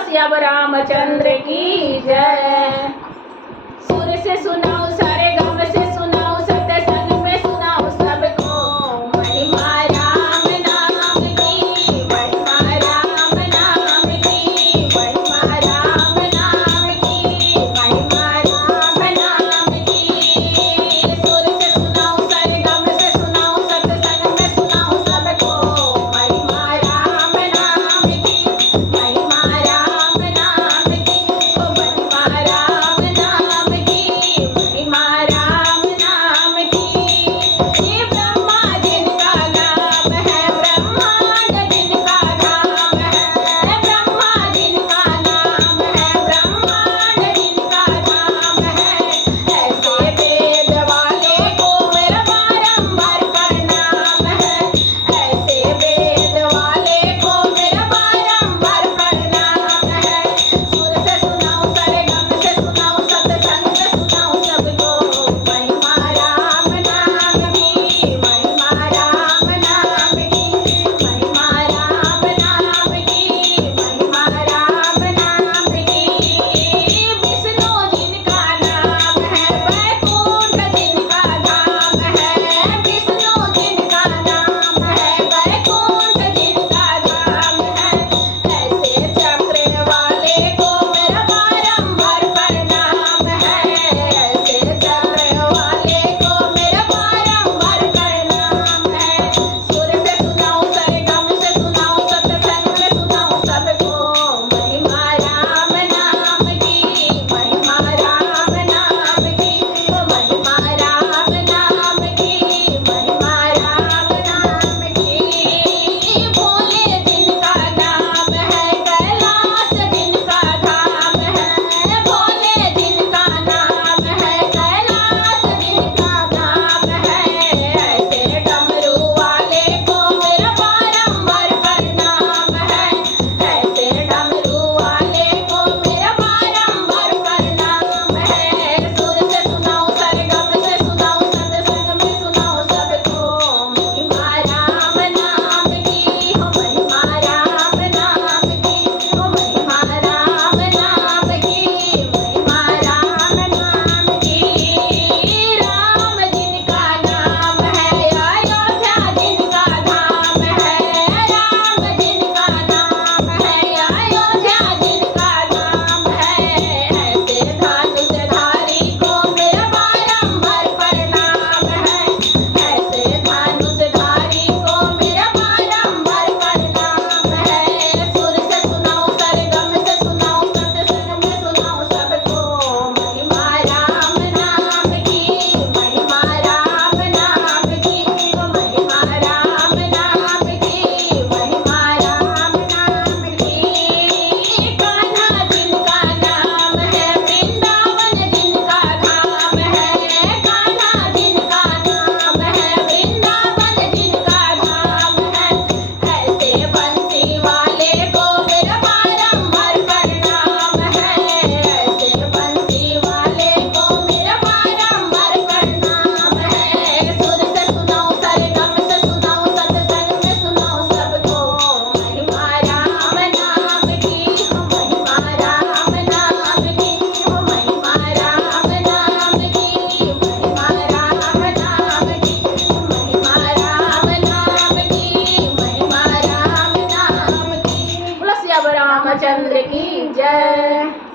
श्याम रामचंद्र की जय। सुर से सुनाओ सारे गम से सुनाओ सत्संग में सुनाओ सबको महिमा राम नाम की, महिमा राम नाम की, महिमा राम नाम की, महिमा राम नाम की। सुर से सुनाओ सारे गम से सुनाओ सत्संग में सुनाओ सबको महिमा राम नाम की, महिमा राम नाम की, ओ महिमा राम नाम की, महिमा राम नाम की। ये ब्रह्मा जिनका नाम है, ब्रह्मांड जिनका धाम है, ब्रह्मा जिनका नाम है, ब्रह्मांड जिनका धाम है। ऐसे वेद वाले को मेरा बारंबार प्रणाम है, ऐसे वेद वाले को मेरा बारंबार प्रणाम है। सुर से सुनाओ सारे गम से सुनाओ सत्संग में सुनाओ सबको महिमा राम नाम की, महिमा राम नाम की, महिमा राम नाम की, महिमा राम नाम की। विष्णु जिनका नाम है, वैकुंठ जिनका धाम है, विष्णु जिनका नाम है, वैकुंठ जिनका धाम है। ऐसे चक्र वाले को मेरा बारंबार प्रणाम है, ऐसे चक्र वाले को मेरा बारंबार प्रणाम है। सुर से सुनाओ सारे गम से सुनाओ सत्संग में सुनाओ सबको महिमा राम नाम की, महिमा राम नाम की, ओ महिमा राम नाम की, महिमा राम नाम की। भोले जिनका नाम है, कैलाश जिनका धाम है, भोले जिनका नाम है, कैलाश जिनका धाम है। ऐसे डमरू वाले को मेरा बारंबार प्रणाम है, ऐसे डमरू वाले को मेरा बारंबार प्रणाम है। सुर से सुनाओ सारे गम से सुनाओ सत्संग में सुनाओ सबको महिमा राम नाम की, हो महिमा राम नाम की, हो महिमा राम नाम की, महिमा राम नाम की। राम जिनका नाम है, अयोध्या जिनका धाम है, राम जिनका नाम है, अयोध्या जिनका धाम है। ऐसे धनुषधारी को मेरा बारंबार प्रणाम है, ऐसे धनुषधारी को मेरा बारंबार प्रणाम है। सुर से सुनाओ सारे गम से सुनाओ सत्संग में सुनाओ सबको महिमा राम नाम की, महिमा राम नाम की, ओ महिमा राम नाम की, महिमा राम नाम की। कान्हा जिनका नाम है, वृंदावन जिनका धाम है, कान्हा जिनका नाम है, वृंदावन जिनका धाम है। ऐसे बंसी वाले को मेरा बारंबार प्रणाम है, ऐसे बंसी वाले को मेरा बारंबार प्रणाम है। सुर से सुनाओ सारे गम से सुनाओ सत्संग में सुनाओ सबको महिमा राम नाम की, हो महिमा राम नाम की, हो महिमा राम नाम की, महिमा राम नाम की, महिमा राम नाम की, महिमा राम नाम की। बोलो श्याम रामचंद्र की जय।